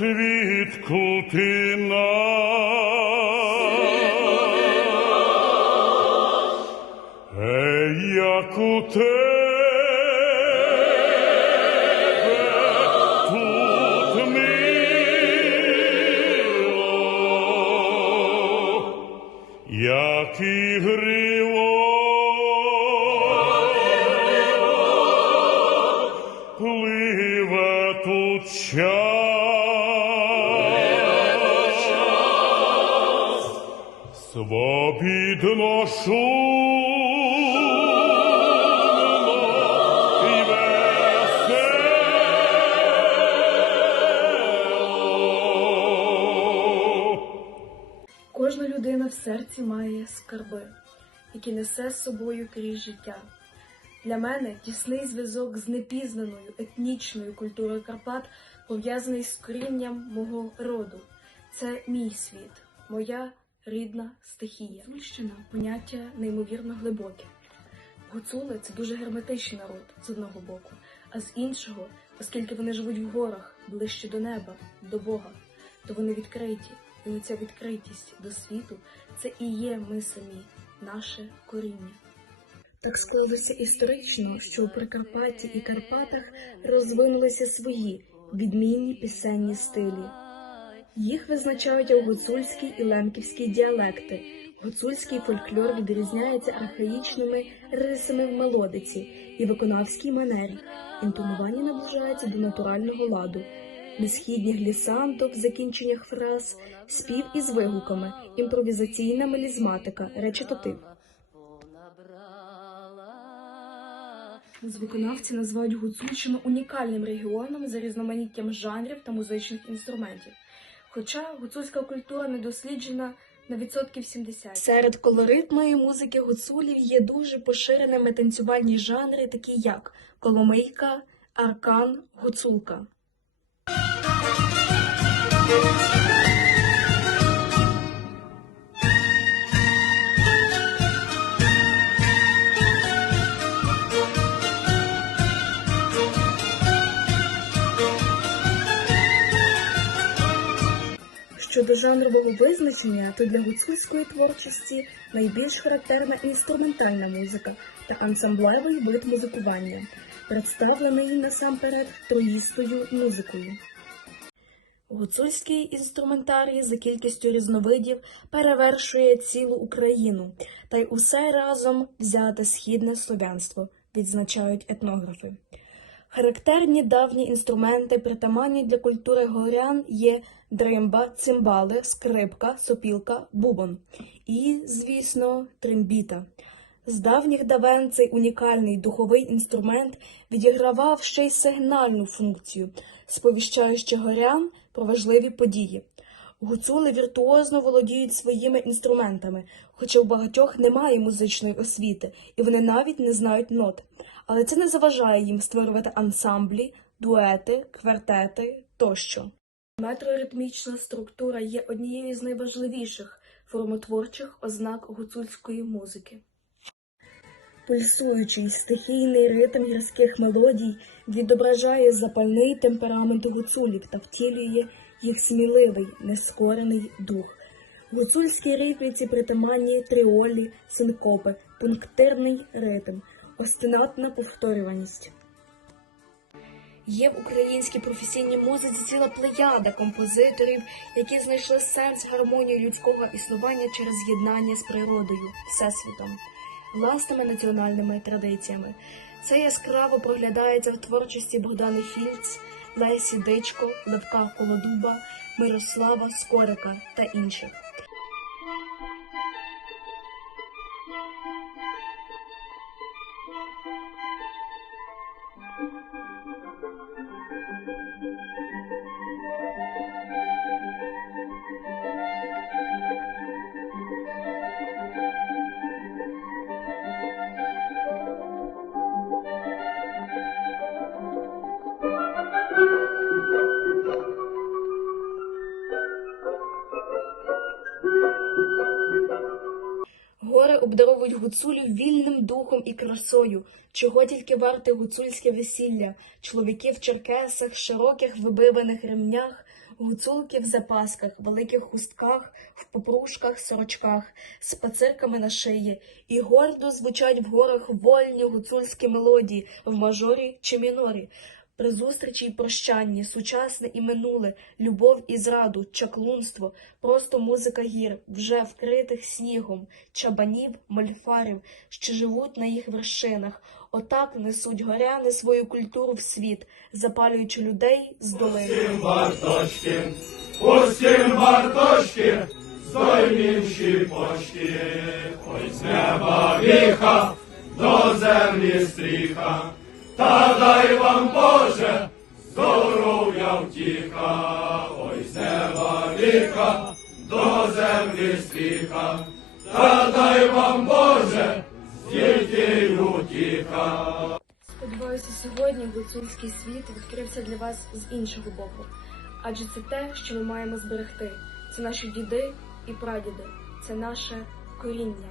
світку ти наш, Ей, як у тебе тут мило, як ігриво пливе тут час, і весело. Кожна людина в серці має скарби, які несе з собою крізь життя. Для мене тісний зв'язок з непізнаною етнічною культурою Карпат пов'язаний з корінням мого роду. Це мій світ, моя рідна стихія. Гуцульщина – поняття неймовірно глибоке. Гуцули це дуже герметичний народ з одного боку, а з іншого, оскільки вони живуть в горах, ближче до неба, до Бога, то вони відкриті. І оця відкритість до світу це і є ми самі, наше коріння. Так склалося історично, що у Прикарпатті і Карпатах розвинулися свої відмінні пісенні стилі. Їх визначають гуцульський і лемківський діалекти. Гуцульський фольклор відрізняється архаїчними рисами в мелодиці і виконавській манері. Інтонування наближається до натурального ладу. Несхідні глісанто в закінченнях фраз, спів із вигуками, імпровізаційна мелізматика, речитатив. Звуконавці називають Гуцульщину унікальним регіоном за різноманіттям жанрів та музичних інструментів. Хоча гуцульська культура не досліджена на відсотків 70. Серед колоритної музики гуцулів є дуже поширеними танцювальні жанри, такі як коломийка, аркан, гуцулка. Щодо жанрового визначення, то для гуцульської творчості найбільш характерна інструментальна музика та ансамблевий вид музикування, представлений насамперед троїстою музикою. Гуцульський інструментарій за кількістю різновидів перевершує цілу Україну, та й усе разом взяте східне слов'янство, відзначають етнографи. Характерні давні інструменти, притаманні для культури горян, є дримба, цимбали, скрипка, сопілка, бубон і, звісно, трембіта. З давніх давен цей унікальний духовий інструмент відігравав ще й сигнальну функцію, сповіщаючи горян про важливі події. Гуцули віртуозно володіють своїми інструментами, хоча у багатьох немає музичної освіти, і вони навіть не знають нот. Але це не заважає їм створювати ансамблі, дуети, квартети тощо. Метроритмічна структура є однією з найважливіших формотворчих ознак гуцульської музики. Пульсуючий стихійний ритм гірських мелодій відображає запальний темперамент гуцулів та втілює їх сміливий, нескорений дух. Гуцульській ритміці притаманні тріолі, синкопи, пунктирний ритм, остинатна повторюваність. Є в українській професійній музиці ціла плеяда композиторів, які знайшли сенс гармонію людського існування через єднання з природою, всесвітом, власними національними традиціями. Це яскраво проглядається в творчості Богдани Фільц, Лесі Дичко, Левка Колодуба, Мирослава Скорика та інших. Гори обдаровують гуцулів вільним духом і красою, чого тільки варте гуцульське весілля, чоловіки в черкесах, широких вибиваних ремнях, Гуцулки в запасках, великих хустках, в попружках, сорочках, з пацирками на шиї, і гордо звучать в горах вольні гуцульські мелодії в мажорі чи мінорі. При зустрічі й прощанні, сучасне і минуле, любов і зраду, чаклунство, просто музика гір, вже вкритих снігом, чабанів, мольфарів, що живуть на їх вершинах. Отак несуть горяни свою культуру в світ, запалюючи людей з долини. Бартошки, пустим Бартошки, здоймівші пошки, з неба віха, до землі стріха, та дай вам Боже, здоров'я втіха, ой неба віха, до землі стріха, та дай вам Боже, тільки утіха. Сподіваюся, сьогодні гуцульський світ відкрився для вас з іншого боку. Адже це те, що ми маємо зберегти. Це наші діди і прадіди, це наше коріння.